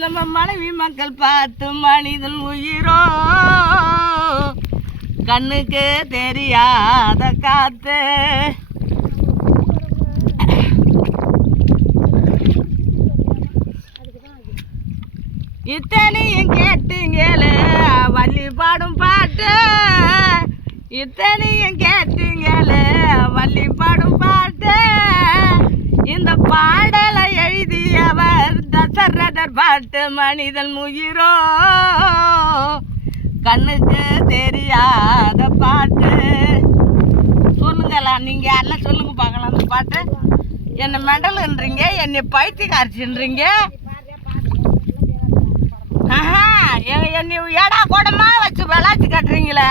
நம்ம மனைவி மக்கள் பார்த்து மனிதன் உயிரோ கண்ணுக்கு தெரியாத காத்து. இத்தனையும் கேட்டீங்களே வள்ளி பாடும் பாட்டு, இத்தனையும் கேட்டீங்களே வள்ளி பாடும் பாட்டு. இந்த பாடலை எழுதியவர் தசரதர் பாட்டு. மனிதன் உயிரோ கண்ணுக்கு தெரியாத பாட்டு. சொல்லுங்களா நீங்க யாரெல்லாம் சொல்லுங்க பார்க்கலாம். அந்த பாட்டு என்னை மெடல்ன்றீங்க, என்னை பைத்தியக்காரச்சின்றீங்க. என்னை ஏடா கூடமா வச்சு விளாச்சு கட்டுறீங்களே.